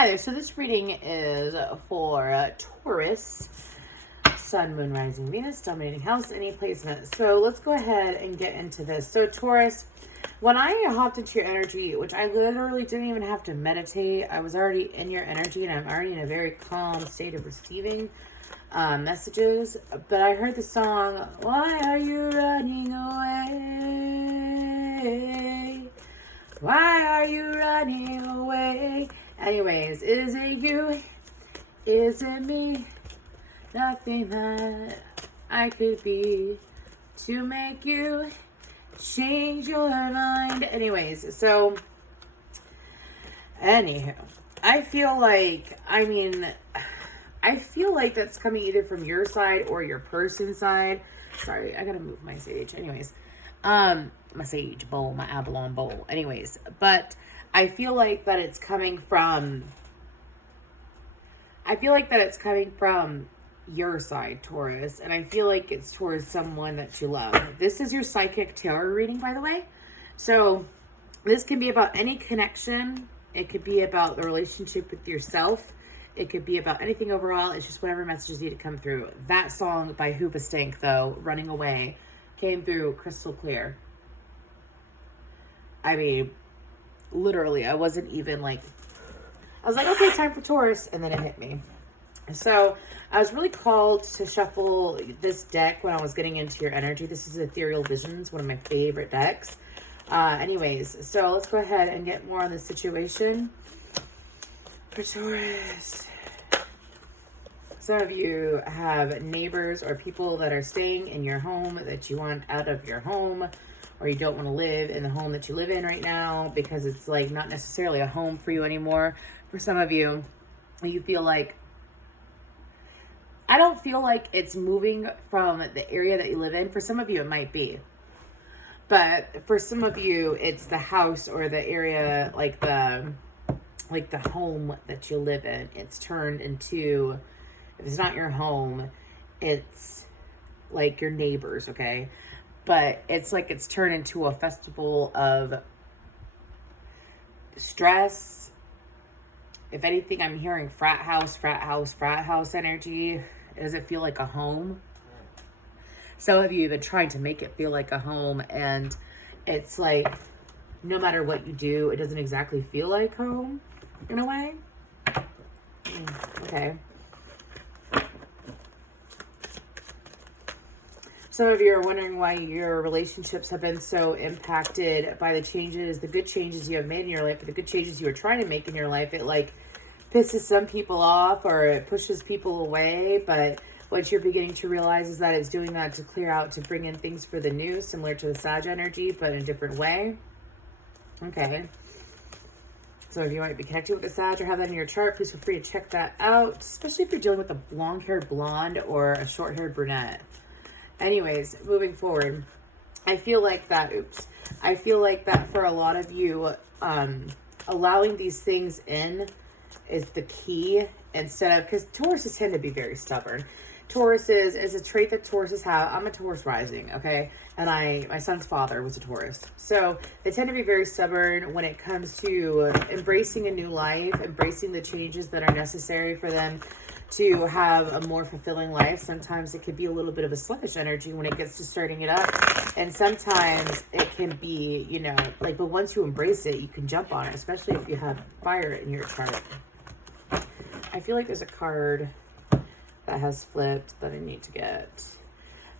Hi there. So this reading is for Taurus, Sun, Moon, Rising, Venus, dominating house, any placement. So let's go ahead and get into this. So Taurus, when I hopped into your energy, which I literally didn't even have to meditate, I was already in your energy and I'm already in a very calm state of receiving messages. But I heard the song, "Why Are You Running Away? Why are you running away?" Anyways, is it you? Is it me? Nothing that I could be to make you change your mind. Anyways, so anywho, I feel like that's coming either from your side or your person's side. Sorry, I gotta move my sage. Anyways, my sage bowl, my Avalon bowl. Anyways, but I feel like that it's coming from your side, Taurus, and I feel like it's towards someone that you love. This is your psychic tarot reading, by the way. So this can be about any connection. It could be about the relationship with yourself. It could be about anything overall. It's just whatever messages need to come through. That song by Hoobastank, though, Running Away, came through crystal clear. I mean, literally, I was like, okay, time for Taurus, and then it hit me. So I was really called to shuffle this deck when I was getting into your energy. This is Ethereal Visions, one of my favorite decks. Anyways, so let's go ahead and get more on the situation for Taurus. Some of you have neighbors or people that are staying in your home that you want out of your home, or you don't want to live in the home that you live in right now because it's like not necessarily a home for you anymore. For some of you, you feel like, I don't feel like it's moving from the area that you live in. For some of you, it might be. But for some of you, it's the house or the area, like the home that you live in. It's turned into, if it's not your home, it's like your neighbors, okay? But it's like it's turned into a festival of stress. If anything, I'm hearing frat house energy. Does it feel like a home? Some of you have been trying to make it feel like a home, and it's like no matter what you do, it doesn't exactly feel like home in a way. Okay. Some of you are wondering why your relationships have been so impacted by the changes, the good changes you have made in your life, or the good changes you are trying to make in your life. It like pisses some people off or it pushes people away. But what you're beginning to realize is that it's doing that to clear out, to bring in things for the new, similar to the Sag energy, but in a different way. Okay. So if you might be connected with the Sag or have that in your chart, please feel free to check that out, especially if you're dealing with a long-haired blonde or a short-haired brunette. Anyways, moving forward, I feel like that for a lot of you, allowing these things in is the key, instead of, because Tauruses tend to be very stubborn. Tauruses is a trait that Tauruses have. I'm a Taurus rising, okay? And my son's father was a Taurus. So they tend to be very stubborn when it comes to embracing a new life, embracing the changes that are necessary for them to have a more fulfilling life. Sometimes it could be a little bit of a sluggish energy when it gets to starting it up. And sometimes it can be, but once you embrace it, you can jump on it, especially if you have fire in your chart. I feel like there's a card that has flipped that I need to get.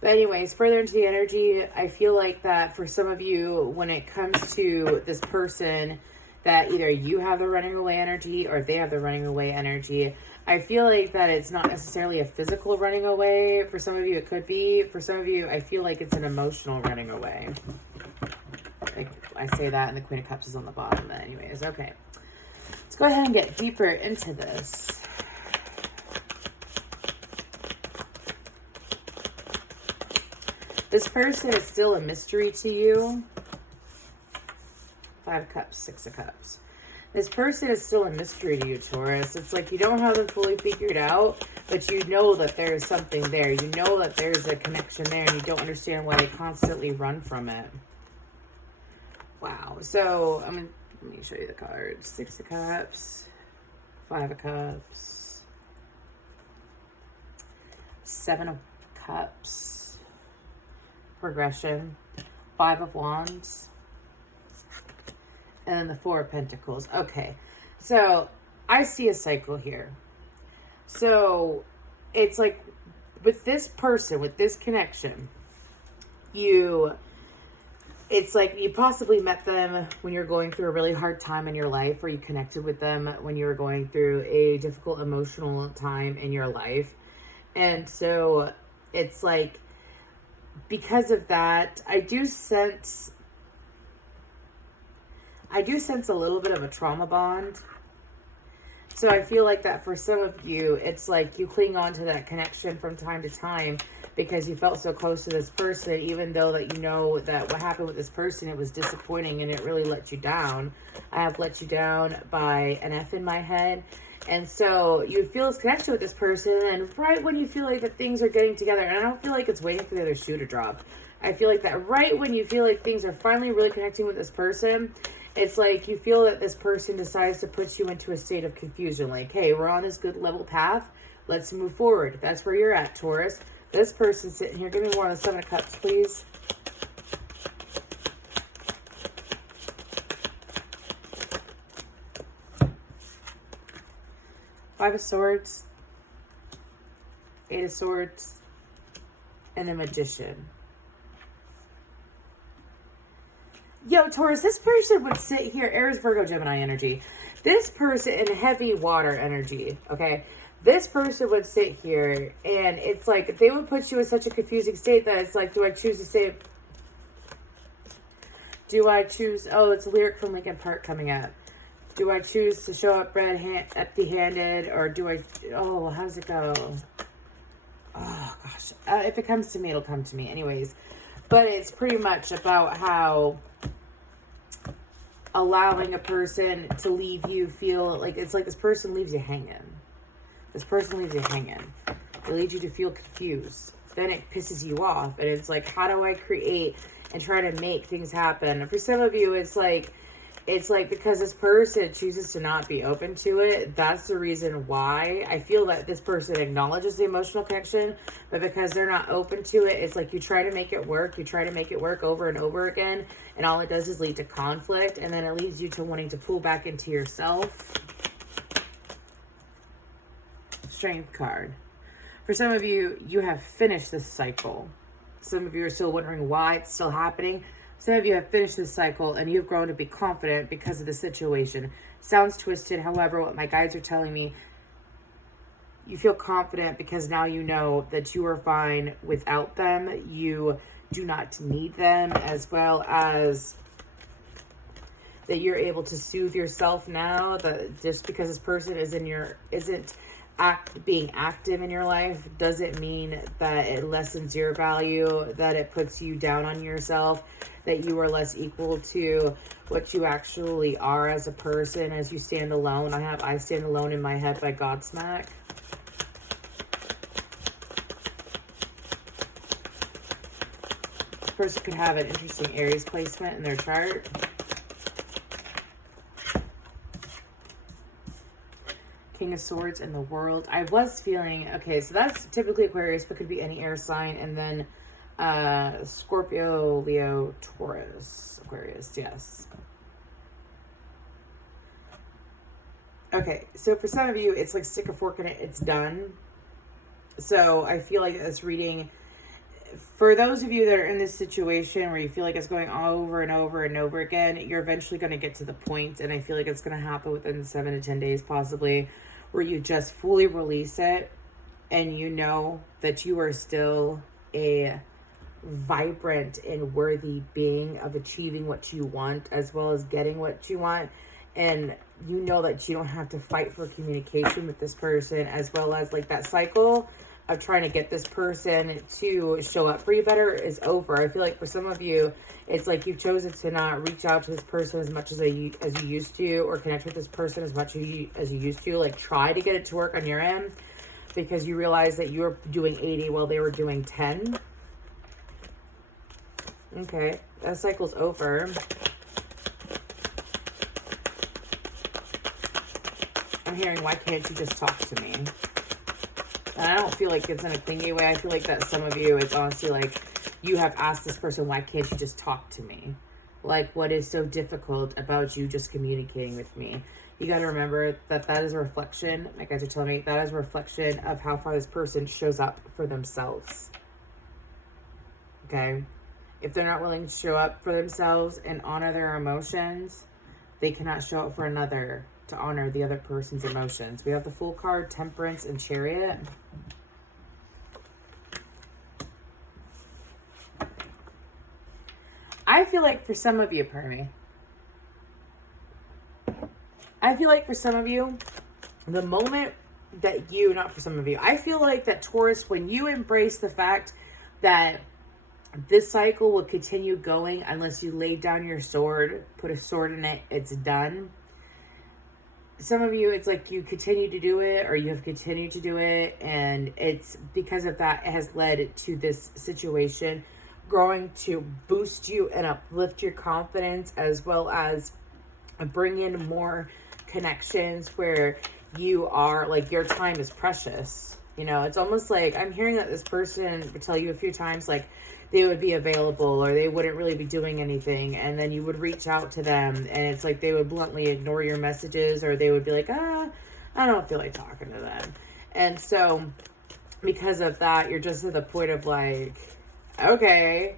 But anyways, further into the energy, I feel like that for some of you, when it comes to this person, that either you have the running away energy or they have the running away energy, I feel like that it's not necessarily a physical running away. For some of you, it could be. For some of you, I feel like it's an emotional running away. I say that and the Queen of Cups is on the bottom. But anyways, okay. Let's go ahead and get deeper into this. This person is still a mystery to you. 5 of Cups, 6 of Cups. This person is still a mystery to you, Taurus. It's like you don't have them fully figured out, but you know that there is something there. You know that there's a connection there, and you don't understand why they constantly run from it. Wow. So, let me show you the cards. 6 of Cups. Five of Cups. Seven of Cups. Progression. Five of Wands. And then the Four of Pentacles. Okay. So, I see a cycle here. So, it's like, with this person, with this connection, it's like you possibly met them when you're going through a really hard time in your life, or you connected with them when you were going through a difficult emotional time in your life. And so it's like, because of that, I do sense a little bit of a trauma bond. So I feel like that for some of you, it's like you cling on to that connection from time to time because you felt so close to this person, even though that you know that what happened with this person, it was disappointing and it really let you down. I have let you down by an F in my head. And so you feel this connection with this person, and right when you feel like that things are getting together, and I don't feel like it's waiting for the other shoe to drop. I feel like that right when you feel like things are finally really connecting with this person, it's like you feel that this person decides to put you into a state of confusion. Like, hey, we're on this good level path. Let's move forward. That's where you're at, Taurus. This person sitting here. Give me more on the Seven of Cups, please. Five of Swords. Eight of Swords. And the Magician. Yo, Taurus, this person would sit here, Aries, Virgo, Gemini energy. This person in heavy water energy, okay? This person would sit here, and it's like, they would put you in such a confusing state that it's like, do I choose to say, oh, it's a lyric from Linkin Park coming up. Do I choose to show up empty-handed, or do I, how does it go? Oh, gosh. If it comes to me, it'll come to me. Anyways, but it's pretty much about how allowing a person to leave you feel like, it's like this person leaves you hanging. This person leaves you hanging. It leads you to feel confused. Then it pisses you off. And it's like, how do I create and try to make things happen? And for some of you, it's like because this person chooses to not be open to it, that's the reason why. I feel that this person acknowledges the emotional connection, but because they're not open to it, it's like you try to make it work. You try to make it work over and over again, and all it does is lead to conflict, and then it leads you to wanting to pull back into yourself. Strength card. For some of you, you have finished this cycle. Some of you are still wondering why it's still happening. Some of you have finished this cycle and you've grown to be confident because of the situation. Sounds twisted. However, what my guides are telling me, you feel confident because now you know that you are fine without them. You do not need them, as well as that you're able to soothe yourself now. That just because this person isn't being active in your life doesn't mean that it lessens your value, that it puts you down on yourself, that you are less equal to what you actually are as a person as you stand alone. I Stand Alone in my head by Godsmack. This person could have an interesting Aries placement in their chart. King of Swords in the World. I was feeling, okay, so that's typically Aquarius, but could be any air sign. And then Scorpio, Leo, Taurus, Aquarius, yes. Okay, so for some of you, it's like stick a fork in it, it's done. So I feel like this reading, for those of you that are in this situation where you feel like it's going over and over and over again, you're eventually going to get to the point, and I feel like it's going to happen within 7 to 10 days possibly, where you just fully release it and you know that you are still a vibrant and worthy being of achieving what you want as well as getting what you want. And you know that you don't have to fight for communication with this person, as well as like that cycle of trying to get this person to show up for you better is over. I feel like for some of you, it's like you've chosen to not reach out to this person as much as you used to, or connect with this person as much as you used to. Like, try to get it to work on your end because you realize that you were doing 80 while they were doing 10. Okay, that cycle's over. I'm hearing, why can't you just talk to me? And I don't feel like it's in a clingy way. I feel like that some of you, it's honestly like you have asked this person, why can't you just talk to me? Like, what is so difficult about you just communicating with me? You got to remember that that is a reflection, my guys are telling me, that is a reflection of how far this person shows up for themselves. Okay? If they're not willing to show up for themselves and honor their emotions, they cannot show up for another to honor the other person's emotions. We have the Fool card, Temperance, and Chariot. I feel like for some of you, I feel like for some of you, the moment that you, not for some of you, I feel like that Taurus, when you embrace the fact that this cycle will continue going unless you lay down your sword, put a sword in it, it's done. Some of you, it's like you continue to do it, or you have continued to do it, and it's because of that, it has led to this situation growing to boost you and uplift your confidence, as well as bring in more connections where you are like, your time is precious. You know, it's almost like I'm hearing that this person would tell you a few times like they would be available or they wouldn't really be doing anything, and then you would reach out to them and it's like they would bluntly ignore your messages, or they would be like, I don't feel like talking to them. And so because of that, you're just at the point of like, okay,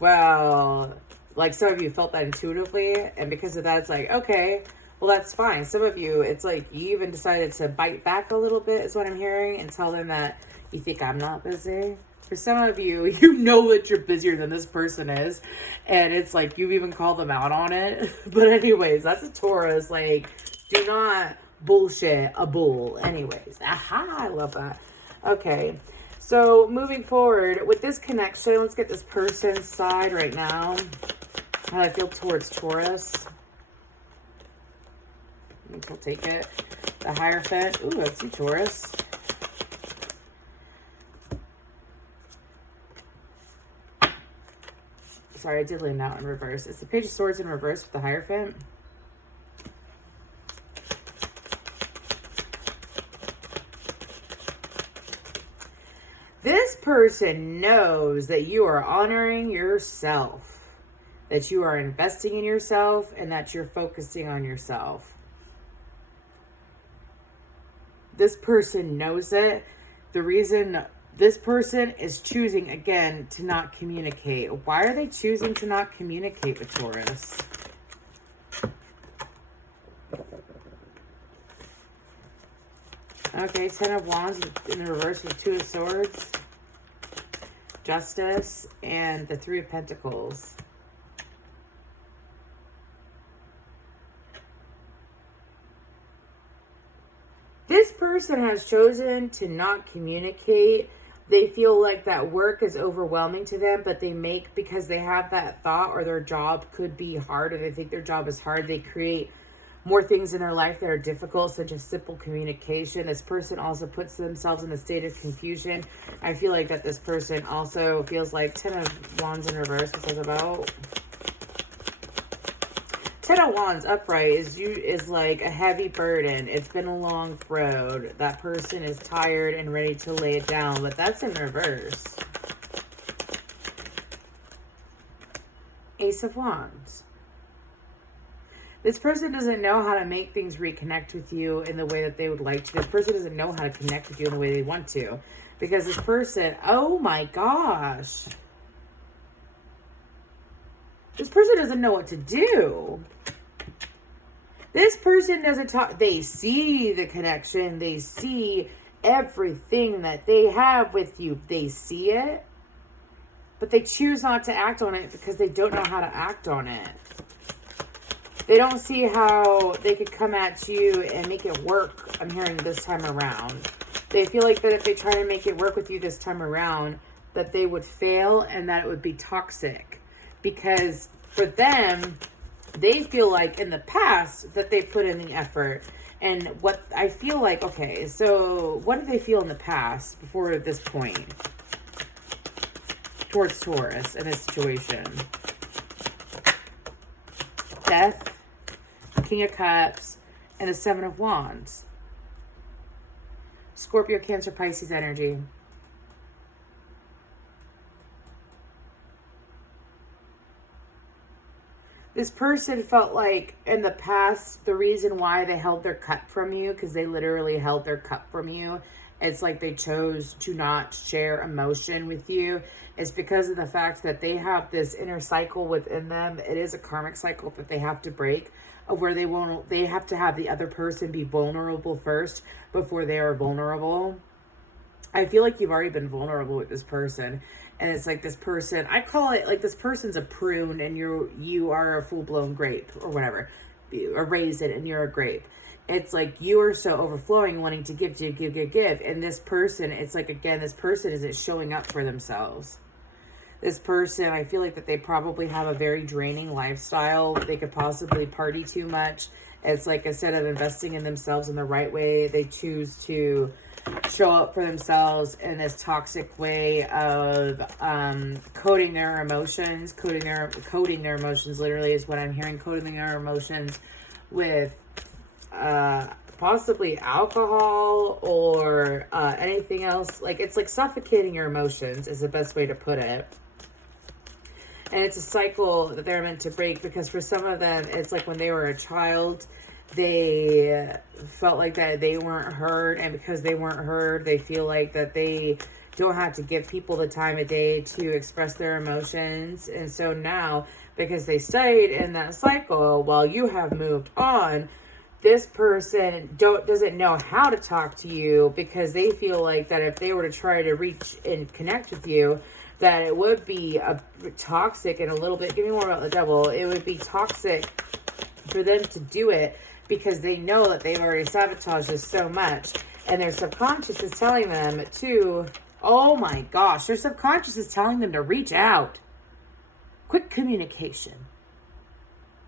well, like some of you felt that intuitively, and because of that, it's like, okay, well, that's fine. Some of you, it's like you even decided to bite back a little bit is what I'm hearing, and tell them that you think I'm not busy. For some of you, you know that you're busier than this person is, and it's like you even call them out on it. But anyways, that's a Taurus. Like, do not bullshit a bull. Anyways, aha, I love that. Okay, so moving forward with this connection, let's get this person's side right now. How I feel towards Taurus. I think we'll take it. The Hierophant. Ooh, let's see Taurus. Sorry, I did land out in reverse. It's the Page of Swords in reverse with the Hierophant. This person knows that you are honoring yourself, that you are investing in yourself, and that you're focusing on yourself. This person knows it. The reason this person is choosing, again, to not communicate. Why are they choosing to not communicate with Taurus? Okay, Ten of Wands in reverse with Two of Swords, Justice, and the Three of Pentacles. This person has chosen to not communicate. They feel like that work is overwhelming to them, but they make, because they have that thought, or their job could be hard, or they think their job is hard, they create more things in their life that are difficult, such as simple communication. This person also puts themselves in a state of confusion. I feel like that this person also feels like Ten of Wands in reverse, what's that about? Ten of Wands upright is like a heavy burden. It's been a long road. That person is tired and ready to lay it down, but that's in reverse. Ace of Wands. This person doesn't know how to make things reconnect with you in the way that they would like to. This person doesn't know how to connect with you in the way they want to. Because this person, oh my gosh. This person doesn't know what to do. This person doesn't talk. They see the connection. They see everything that they have with you. They see it. But they choose not to act on it because they don't know how to act on it. They don't see how they could come at you and make it work, I'm hearing, this time around. They feel like that if they try to make it work with you this time around, that they would fail and that it would be toxic. Because for them, they feel like in the past that they put in the effort. And what I feel like, okay, so what did they feel in the past before this point towards Taurus in this situation? Death, King of Cups, and the Seven of Wands. Scorpio, Cancer, Pisces energy. This person felt like in the past, the reason why they held their cup from you, because they literally held their cup from you, it's like they chose to not share emotion with you. It's because of the fact that they have this inner cycle within them. It is a karmic cycle that they have to break, of where they have to have the other person be vulnerable first before they are vulnerable. I feel like you've already been vulnerable with this person. And it's like this person, I call it like this person's a prune and you are a full-blown grape or whatever. A raisin and you're a grape. It's like you are so overflowing, wanting to give. And this person, it's like, again, this person isn't showing up for themselves. This person, I feel like that they probably have a very draining lifestyle. They could possibly party too much. It's like, instead of investing in themselves in the right way, they choose to show up for themselves in this toxic way of coding their emotions. Coding their emotions literally is what I'm hearing. Coding their emotions with possibly alcohol or anything else. Like, it's like suffocating your emotions is the best way to put it. And it's a cycle that they're meant to break, because for some of them, it's like when they were a child, they felt like that they weren't heard. And because they weren't heard, they feel like that they don't have to give people the time of day to express their emotions. And so now, because they stayed in that cycle while you have moved on, this person doesn't know how to talk to you, because they feel like that if they were to try to reach and connect with you, that it would be a toxic and a little bit, give me more about the devil, it would be toxic for them to do it, because they know that they've already sabotaged this so much. And their subconscious is telling them to, oh my gosh, their subconscious is telling them to reach out. Quick communication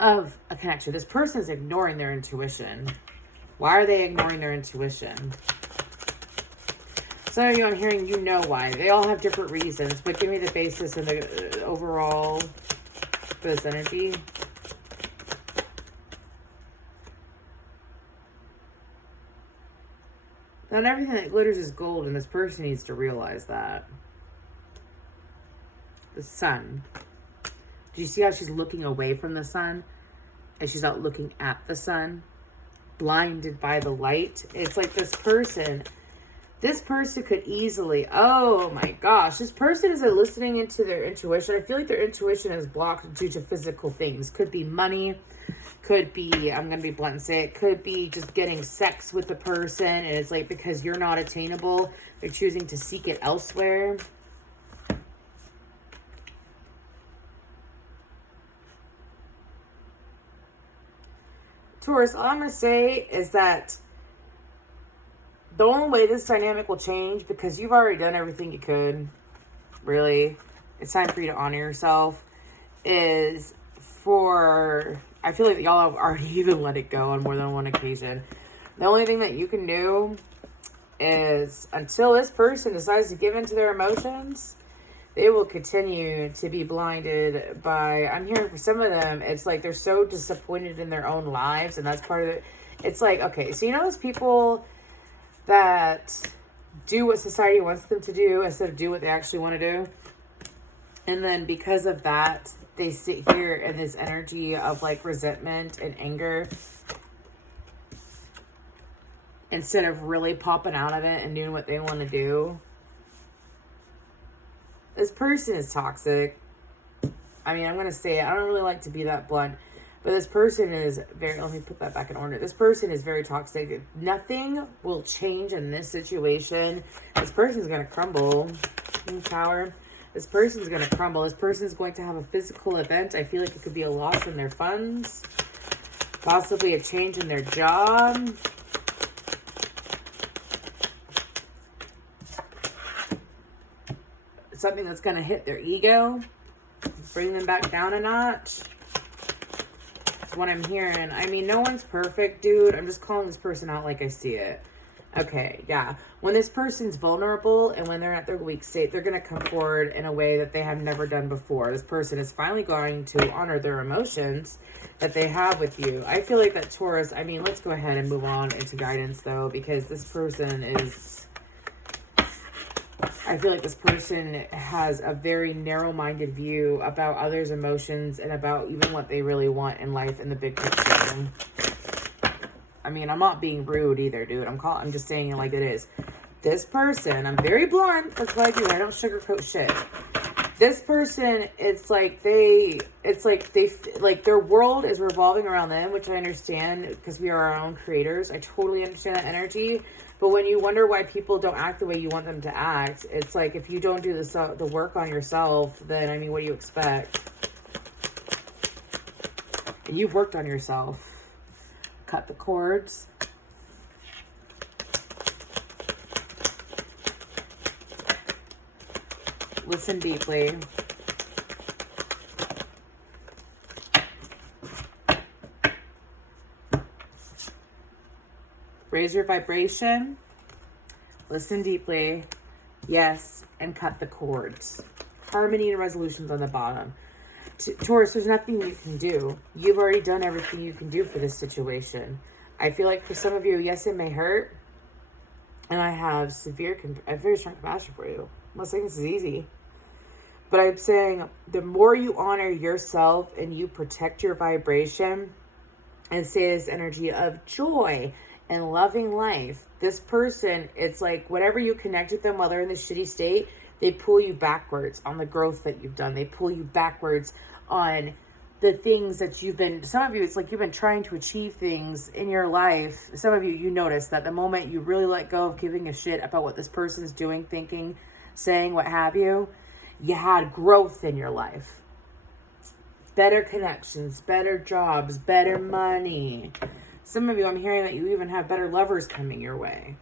of a connection. This person is ignoring their intuition. Why are they ignoring their intuition? Some of you I'm hearing, you know why. They all have different reasons, but give me the basis and the overall for this energy. Not everything that glitters is gold, and this person needs to realize that. The sun. Do you see how she's looking away from the sun? And she's not looking at the sun? Blinded by the light. It's like this person could easily, oh my gosh, this person isn't listening into their intuition. I feel like their intuition is blocked due to physical things. Could be money. Could be, I'm going to be blunt and say it, could be just getting sex with the person. And it's like, because you're not attainable, they're choosing to seek it elsewhere. Taurus, all I'm going to say is that the only way this dynamic will change, because you've already done everything you could, really, it's time for you to honor yourself, is for, I feel like y'all have already even let it go on more than one occasion. The only thing that you can do is, until this person decides to give into their emotions, they will continue to be blinded by, I'm hearing for some of them, it's like they're so disappointed in their own lives, and that's part of it. It's like, okay, so you know those people that do what society wants them to do instead of do what they actually want to do? And then because of that, they sit here in this energy of like resentment and anger, instead of really popping out of it and doing what they want to do. This person is toxic. I mean, I'm going to say it. I don't really like to be that blunt, but this person is very, let me put that back in order. This person is very toxic. Nothing will change in this situation. This person's going to crumble. Tower. This person's going to crumble. This person's going to have a physical event. I feel like it could be a loss in their funds. Possibly a change in their job. Something that's going to hit their ego. Bring them back down a notch. That's what I'm hearing. I mean, no one's perfect, dude. I'm just calling this person out like I see it. Okay, yeah. When this person's vulnerable and when they're at their weak state, they're going to come forward in a way that they have never done before. This person is finally going to honor their emotions that they have with you. I feel like that Taurus, I mean, let's go ahead and move on into guidance, though, because this person is... I feel like this person has a very narrow-minded view about others' emotions and about even what they really want in life in the big picture. I mean, I'm not being rude either, dude. I'm just saying it like it is. This person, I'm very blunt. That's what I do. I don't sugarcoat shit. This person, like their world is revolving around them, which I understand because we are our own creators. I totally understand that energy. But when you wonder why people don't act the way you want them to act, it's like if you don't do the work on yourself, then, I mean, what do you expect? You've worked on yourself. Cut the cords. Listen deeply. Raise your vibration. Listen deeply. Yes, and cut the cords. Harmony and resolutions on the bottom. Taurus, there's nothing you can do. You've already done everything you can do for this situation. I feel like for some of you, yes, it may hurt. And I have very strong compassion for you. I'm not saying this is easy. But I'm saying the more you honor yourself and you protect your vibration and stay this energy of joy and loving life, this person, it's like whatever you connect with them while they're in this shitty state, they pull you backwards on the growth that you've done. They pull you backwards on the things that some of you, it's like you've been trying to achieve things in your life. Some of you, you notice that the moment you really let go of giving a shit about what this person's doing, thinking, saying, what have you, you had growth in your life. Better connections, better jobs, better money. Some of you, I'm hearing that you even have better lovers coming your way.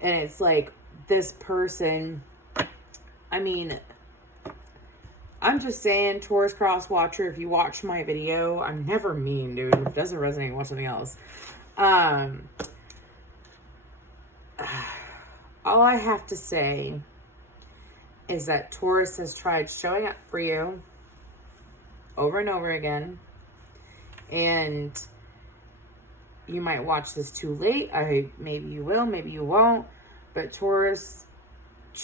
And it's like this person... I mean, I'm just saying, Taurus cross watcher, if you watch my video, I'm never mean, dude. If it doesn't resonate, watch something else. All I have to say is that Taurus has tried showing up for you over and over again. And you might watch this too late. Maybe you will, maybe you won't. But Taurus...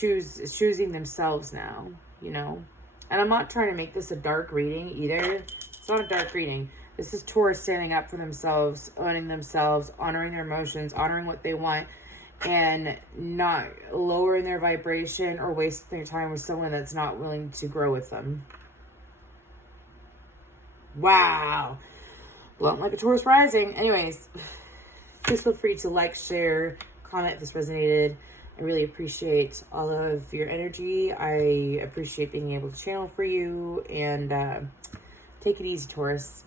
is choosing themselves now, you know. And I'm not trying to make this a dark reading either. It's not a dark reading. This is Taurus standing up for themselves, owning themselves, honoring their emotions, honoring what they want, and not lowering their vibration or wasting their time with someone that's not willing to grow with them. Wow. Blunt like a Taurus rising. Anyways, please feel free to like, share, comment if this resonated. I really appreciate all of your energy. I appreciate being able to channel for you. And take it easy, Taurus.